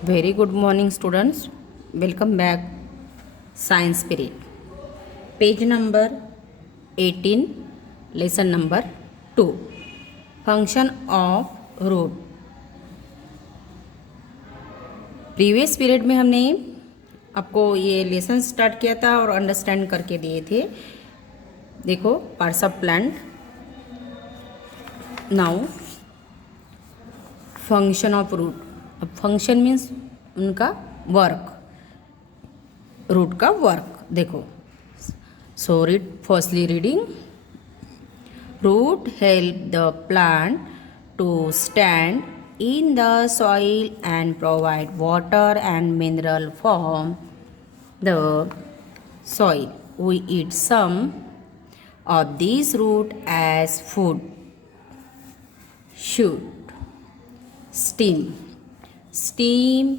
Very good morning, students. Welcome back. Science period. Page number 18, lesson number 2. Function of root. Previous period में हमने आपको ये lesson start किया था और अंडरस्टैंड करके दिए थे. देखो, parts of plant. Now function of root. अब फंक्शन मीन्स उनका वर्क, रूट का वर्क. देखो, so read firstly reading. Root help the plant to stand in the soil and provide water and mineral from the soil. We eat some of these root as food. Shoot. Stem. Stem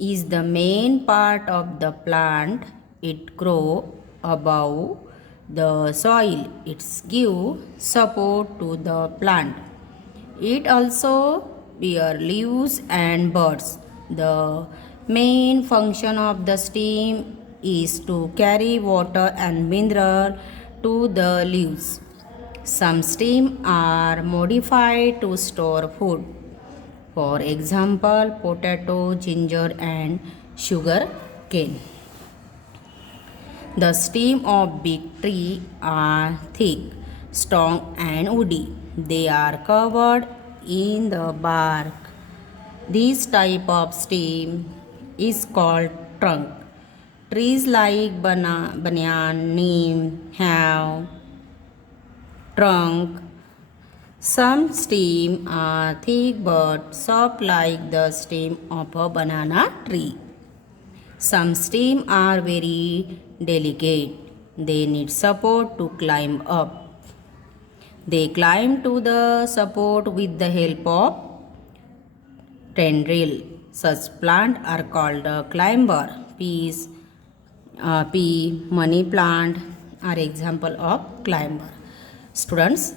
is the main part of the plant. It grows above the soil. It gives support to the plant. It also bear leaves and buds. The main function of the stem is to carry water and mineral to the leaves. Some stems are modified to store food. For example, potato, ginger and sugar cane. The stem of big tree are thick, strong and woody. They are covered in the bark. This type of stem is called trunk. Trees like banyan, neem have trunk. Some stems are thick but soft like the stem of a banana tree. Some stems are very delicate. They need support to climb up. They climb to the support with the help of tendril. Such plants are called a climber. Pea, money plant are example of climber. Students,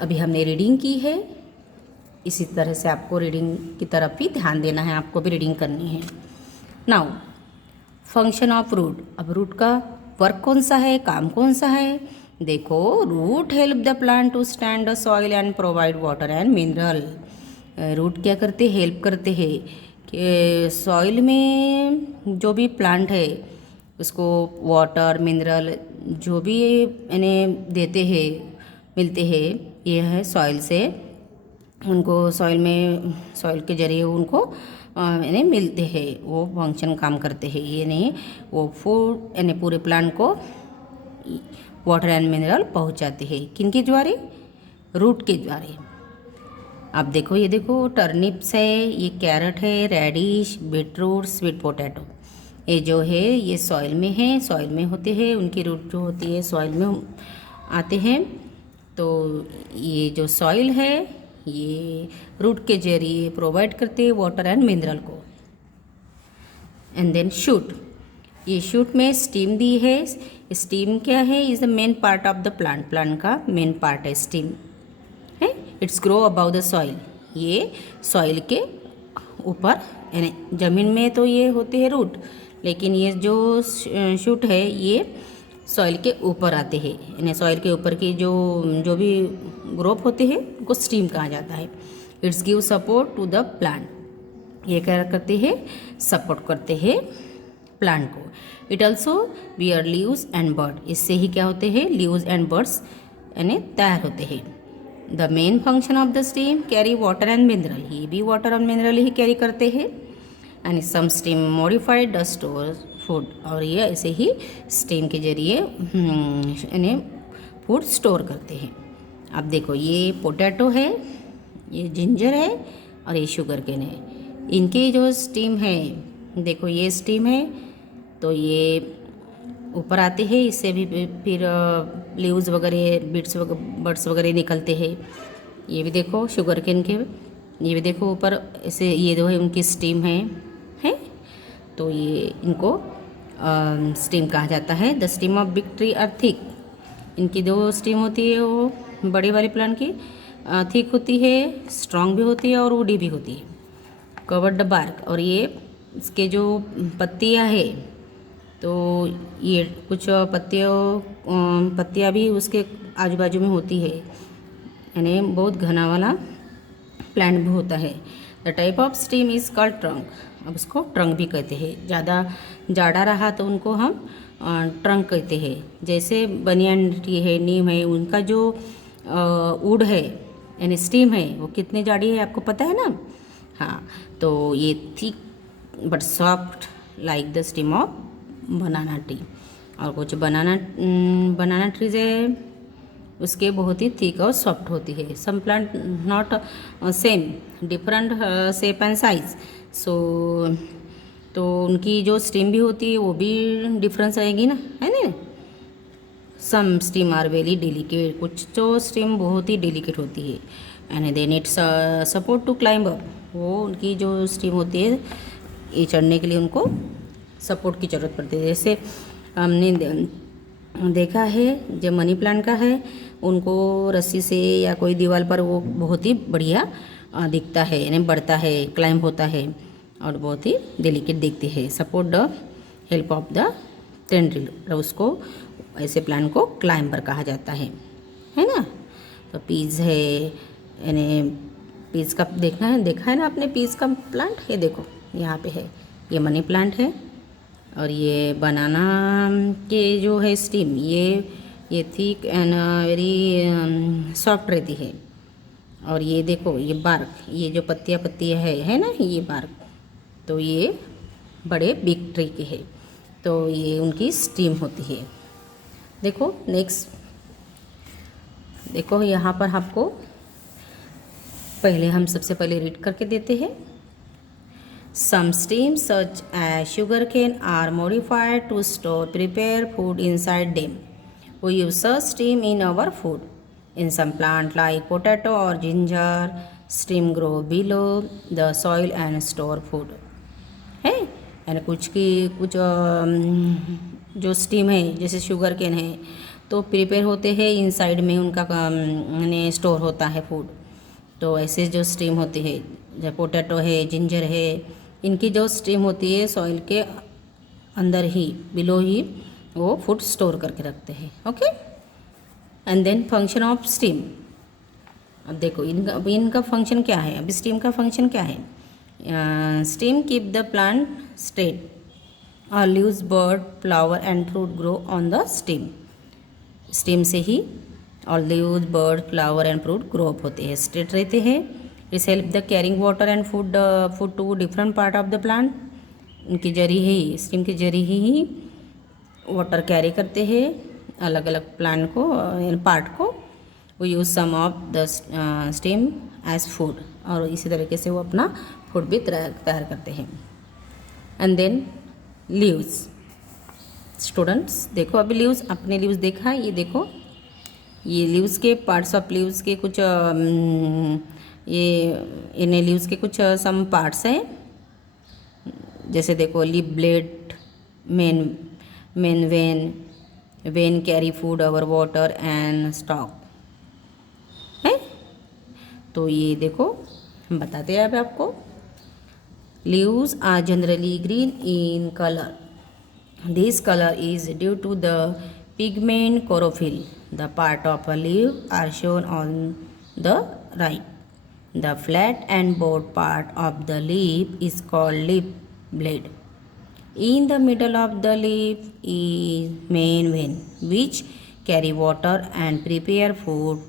अभी हमने reading की है. इसी तरह से आपको reading की तरफ भी ध्यान देना है, आपको भी रीडिंग करनी है. Now function of root. अब रूट का वर्क कौन सा है, काम कौन सा है. देखो, root help the plant to stand the soil and provide water and mineral. Root क्या करते, हेल्प करते हैं कि सॉइल में जो भी प्लांट है उसको वाटर मिनरल जो भी इन्हें देते हैं, मिलते हैं, ये है सॉइल से. उनको सॉइल में, सॉइल के जरिए उनको इन्हें मिलते हैं, वो फंक्शन काम करते हैं. ये नहीं, वो फूड यानी पूरे प्लांट को वाटर एंड मिनरल पहुंचाते हैं. किनके द्वारे, रूट के द्वारे. आप देखो, ये देखो टर्निप्स है, ये कैरेट है, रेडिश, बीटरूट, स्वीट पोटैटो. ये जो है ये सॉइल में है, सॉइल में होते हैं. उनकी रूट जो होती है सॉइल में आते हैं. तो ये जो सॉइल है ये रूट के जरिए प्रोवाइड करते हैं वाटर एंड मिनरल को. And then shoot. ये शूट में स्टीम दी है. स्टीम क्या है, is the main part of the plant. Plant का मेन पार्ट है स्टीम है. It's grow above the soil. ये सॉइल के ऊपर, यानी ज़मीन में तो ये होते हैं रूट, लेकिन ये जो शूट है ये सॉइल के ऊपर आते हैं. यानी सॉइल के ऊपर की जो भी ग्रोथ होते हैं उनको स्टीम कहा जाता है. It's give support to the plant. ये क्या करते हैं, सपोर्ट करते हैं प्लांट को. It also bear leaves and bird. इससे ही क्या होते हैं, लीव्स एंड बर्ड्स यानी तैयार होते हैं. The main function of the stem carry water and mineral. ये भी वाटर और मिनरल ही कैरी करते हैं. And some stem modified the store food. और ये ऐसे ही स्टेम के जरिए यानी फूड स्टोर करते हैं. अब देखो, ये पोटैटो है, ये जिंजर है और ये शुगर केन है. इनके जो स्टीम है, देखो ये स्टीम है तो ये ऊपर आते हैं. इससे भी फिर लीव्स वगैरह, बर्ड्स वगैरह निकलते हैं. ये भी देखो शुगर केन के, ये भी देखो ऊपर ऐसे, ये जो है उनकी स्टीम है. तो ये इनको स्टीम कहा जाता है. The stem of big tree are thick. इनकी जो स्टीम होती है वो बड़ी वाली प्लांट की थिक होती है, स्ट्रांग भी होती है और वुडी भी होती है. कवर्ड द बार्क, और ये इसके जो पत्तियाँ है तो ये कुछ पत्तियाँ भी उसके आजू बाजू में होती है, यानी बहुत घना वाला प्लांट भी होता है। The type of stem is called trunk. अब उसको ट्रंक भी कहते हैं, ज़्यादा जाड़ा रहा तो उनको हम ट्रंक कहते हैं। जैसे बनियान ट्री है, नीम है, उनका जो वुड है यानी स्टेम है वो कितनी जाड़ी है आपको पता है ना। हाँ, तो ये thick but soft like the stem of banana tree. और कुछ बनाना ट्रीज है उसके बहुत ही थिक और सॉफ्ट होती है। Some plant not same, different shape and size. So तो उनकी जो स्टेम भी होती है वो भी डिफरेंस रहेगी ना, है ना। Some stem are very delicate, कुछ तो स्टेम बहुत ही डेलिकेट होती है। And they need support to climb up, वो उनकी जो स्टेम होती है ये चढ़ने के लिए उनको सपोर्ट की ज़रूरत पड़ती है। जैसे हमने देखा है जो मनी प्लांट का है उनको रस्सी से या कोई दीवार पर वो बहुत ही बढ़िया दिखता है, यानी बढ़ता है, क्लाइंब होता है और बहुत ही डेलिकेट दिखती है। Support the help of the tendril, उसको ऐसे प्लांट को क्लाइंबर कहा जाता है ना। तो पीस है, यानी पीस का देखा है ना आपने, पीस का प्लांट, ये देखो यहाँ पे है, ये मनी प्लांट है। और ये बनाना के जो है स्टीम, ये थिक एंड वेरी सॉफ्ट रहती है। और ये देखो ये बार्क, ये जो पत्तियाँ है ना, ये बार्क, तो ये बड़े बिग ट्री के है, तो ये उनकी स्टीम होती है। देखो नेक्स्ट, देखो यहाँ पर आपको हम सबसे पहले रीड करके देते हैं। Some stems such as sugarcane are modified to store prepare food inside them. We use such steam in our food. In some plant like potato or ginger, steam grow below the soil and store food. है यानी कुछ जो steam है जैसे sugar cane है तो prepare होते हैं इनसाइड में, उनका यानी स्टोर होता है फूड। तो ऐसे जो स्टीम होती है जैसे पोटैटो है, जिंजर है, इनकी जो स्टीम होती है सॉइल के अंदर ही, बिलो ही वो फूड स्टोर करके रखते हैं। Okay, and then function of stem. अब देखो इनका फंक्शन क्या है, अभी स्टीम का फंक्शन क्या है। Stem keep the plant straight, और leaves, bud, flower and fruit grow on the stem. Stem से ही और leaves, bud, flower and fruit grow up होते हैं, स्ट्रेट रहते हैं। It's help the carrying water and food to different part of the plant. उनके जरिए ही, steam के जरिए ही वाटर कैरी करते हैं अलग अलग प्लांट को, पार्ट को। वो use some of the stem as food, और इसी तरीके से वो अपना फूड भी तैयार करते हैं। एंड देन लीव्स, स्टूडेंट्स देखो अभी लीव्स, अपने लीव्स देखा, ये देखो ये लीव्स के पार्ट्स ऑफ लीव्स के कुछ ये इन्हें लीव्स के कुछ सम पार्ट्स हैं। जैसे देखो leaf blade, main vein carry food over water and stock है। तो ये देखो हम बताते हैं अब आपको। Leaves are generally green in colour. This color is due to the pigment chlorophyll. The part of a leaf are shown on the right. The flat and broad part of the leaf is called leaf blade. In the middle of the leaf is main vein, which carry water and prepare food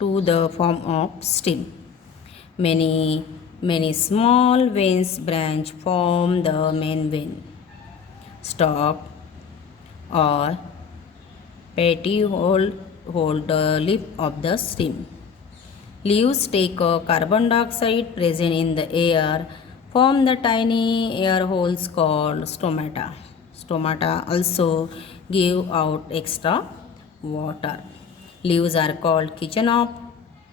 to the form of stem. Many small veins branch from the main vein. Stalk or petiole hold the lip of the stem. Leaves take carbon dioxide present in the air, form the tiny air holes called stomata. Stomata also give out extra water. Leaves are called kitchen of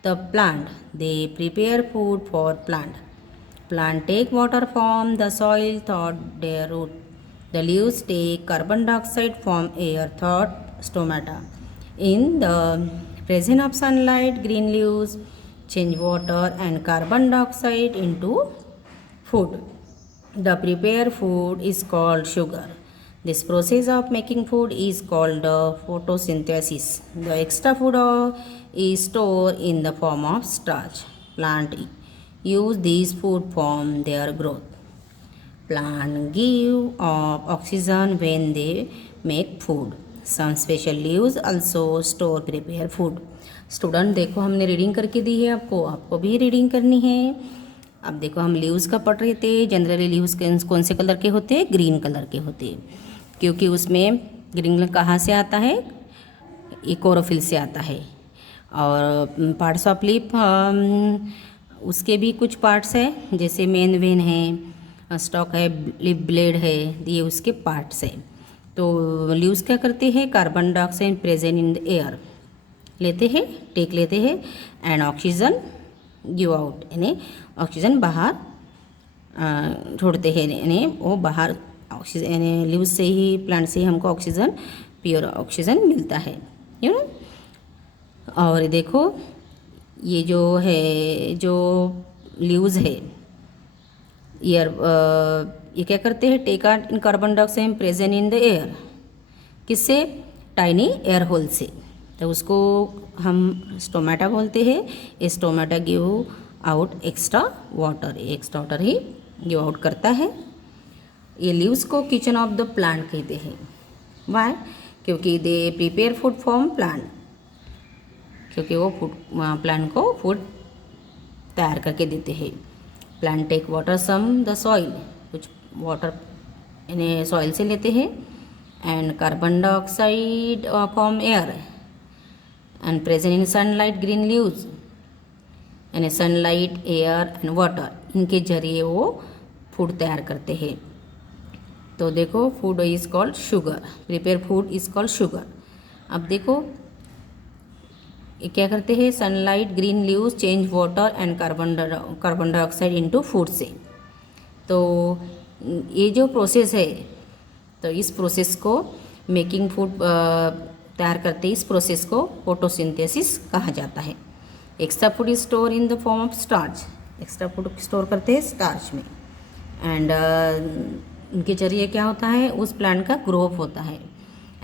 the plant. They prepare food for plant. Plant take water from the soil through their root. The leaves take carbon dioxide from air through stomata. In the presence of sunlight, green leaves change water and carbon dioxide into food. The prepared food is called sugar. This process of making food is called photosynthesis. The extra food is stored in the form of starch. Plant use these food from their growth. Plant give off oxygen when they make food. Some special leaves also store prepare food. Student देखो हमने reading करके दी है आपको भी reading करनी है। अब देखो हम लीव्स का पढ़ रहे थे। जनरली लीव्स कौन से कलर के होते हैं? ग्रीन कलर के होते हैं, क्योंकि उसमें ग्रीन कलर कहाँ से आता है? ये क्लोरोफिल से आता है। और पार्ट्स ऑफ लीफ उसके भी कुछ पार्ट्स है, जैसे मेन वेन है, स्टॉक है, लिप ब्लेड है, ये उसके पार्ट्स है। तो लीव्स क्या करते हैं? Carbon dioxide present in the air लेते हैं, टेक लेते हैं, एंड ऑक्सीजन गिव आउट, यानी ऑक्सीजन बाहर छोड़ते हैं, यानी वो बाहर ऑक्सीजन, यानी लीव्स से ही, प्लांट से ही हमको ऑक्सीजन, प्योर ऑक्सीजन मिलता है, यू नो। और देखो ये जो है, जो लीव्स है, ये क्या करते हैं? Take out in carbon dioxide present in the air, किससे? टाइनी एयर होल से। तो उसको हम स्टोमेटा बोलते हैं। ये stomata give out extra water, extra water ही गिव आउट करता है। ये लीव्स को किचन ऑफ द प्लांट कहते हैं। वाई? क्योंकि they prepare food from plant, क्योंकि वो फूड प्लांट को फूड तैयार करके देते हैं। Plant take water some the soil, कुछ वाटर यानी सॉइल से लेते हैं, and carbon dioxide from air, and present in sunlight green leaves, यानी सनलाइट, एयर एंड वाटर, इनके जरिए वो फूड तैयार करते हैं। तो देखो food is called sugar, prepare food is called sugar. अब देखो ये क्या करते हैं? Sunlight, green leaves change water and carbon dioxide into food से। तो ये जो प्रोसेस है, तो इस प्रोसेस को मेकिंग फूड तैयार करते, इस प्रोसेस को फोटोसिंथेसिस कहा जाता है। Extra food is store in the form of starch, extra food store करते हैं स्टार्च में, एंड इनके जरिए क्या होता है? उस प्लांट का ग्रोथ होता है,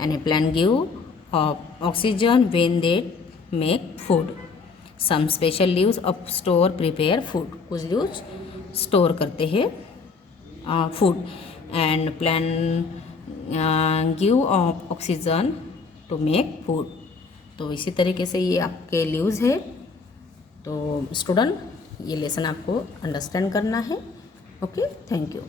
and a plant give oxygen when they make food. Some special leaves of store prepare food, कुछ लीव्स स्टोर करते हैं food, and plant give oxygen to make food. तो इसी तरीके से ये आपके लीव्स है। तो स्टूडेंट ये लेसन आपको अंडरस्टैंड करना है। Okay, thank you.